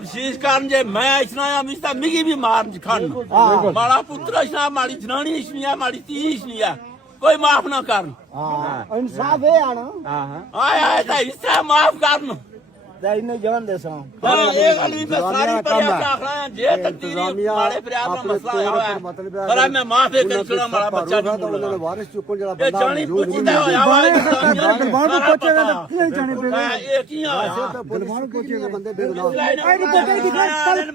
विशेष कारण जे मैं इतना मिस्ता मिगी भी मार खान माड़ा पुत्र इतना माड़ी जनानी इसनिया माड़ी ती इसनिया कोई माफ ना कर इंसाफ है आना आए आए ता इससे माफ करन दाई ने जान दे सा एक अली पे सारी परिया आखना जे तकदीरी माड़े प्यार का मसला है पर मैं माफ कर छड़ा माड़ा बच्चा नहीं वारिस चुको जड़ा ये जानी पूछता है दरबार को पहुंचेगा नहीं जाने पे ये की है दरबार पहुंचेगा बंदे बेगुनाह आई रिपोर्ट दिखा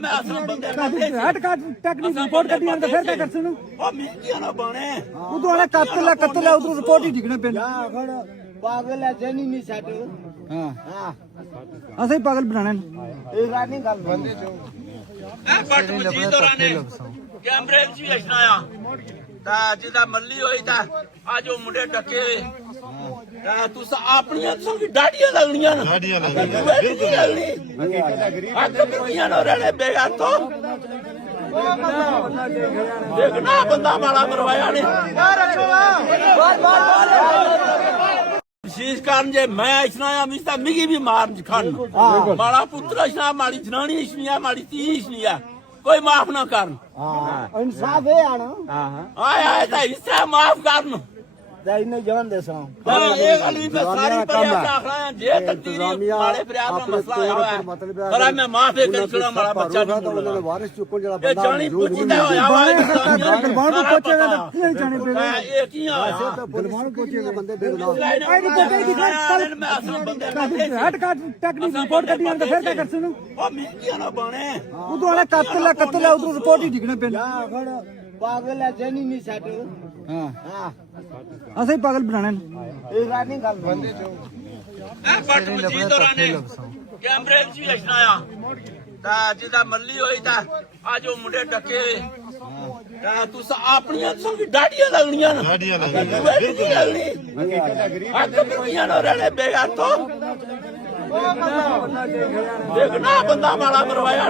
मैं असल बंदे हट का टेक्निक रिपोर्ट कर दिया तो फिर क्या कर सुनो ओ मिल ना बने उधर वाला कत्ल है उधर रिपोर्ट ही दिखने पे पागल है जनी नहीं साडो हां हां असही पागल बनाने ए रानी गल बंदे जो ए पट मजीद राने कैमरे जी आया ता जिदा मल्ली होई ता आज वो मुंडे टके ता तुस अपनी तुस डाडियां लगनियां ना डाडियां लगनी हक बिकियां ना रहने बेगा तो देखना बंदा माड़ा मरवाया ने विशेष कारण जे मैं इतना मिस्ता मिगी भी मार खान माड़ा पुत्र इतना माड़ी जनानी इसनिया माड़ी ती इसनिया कोई माफ ना कर इंसाफ है आना आए आए ता इससे माफ करन दाई ने जान दे सा एक अली पे सारी परिया आखना जे तकदीरी माड़े प्यार का मसला है पर मैं माफ कर छड़ा माड़ा बच्चा नहीं वारिस चुको जड़ा ये जानी पूछता है दरबार को पहुंचेगा नहीं जाने पे ये की है दरबार पहुंचेगा बंदे बेगुनाह आई रिपोर्ट दिखा मैं असल बंदे हट का टेक्निक रिपोर्ट कर दिया तो फिर क्या कर सुनो ओ मिल ना बने उधर वाला कत्ल है उधर रिपोर्ट ही दिखने पे पागल है जनी नहीं साडो हां हां असही पागल बनाने ए रानी गल बंदे जो ए पट मजीद राने कैमरे जी आया ता जिदा मल्ली होई ता आज वो मुंडे टके ता तुस अपनी तुस डाडियां लगनियां ना डाडियां लगनी हक बिकियां ना रहने बेगा तो देखना बंदा माड़ा मरवाया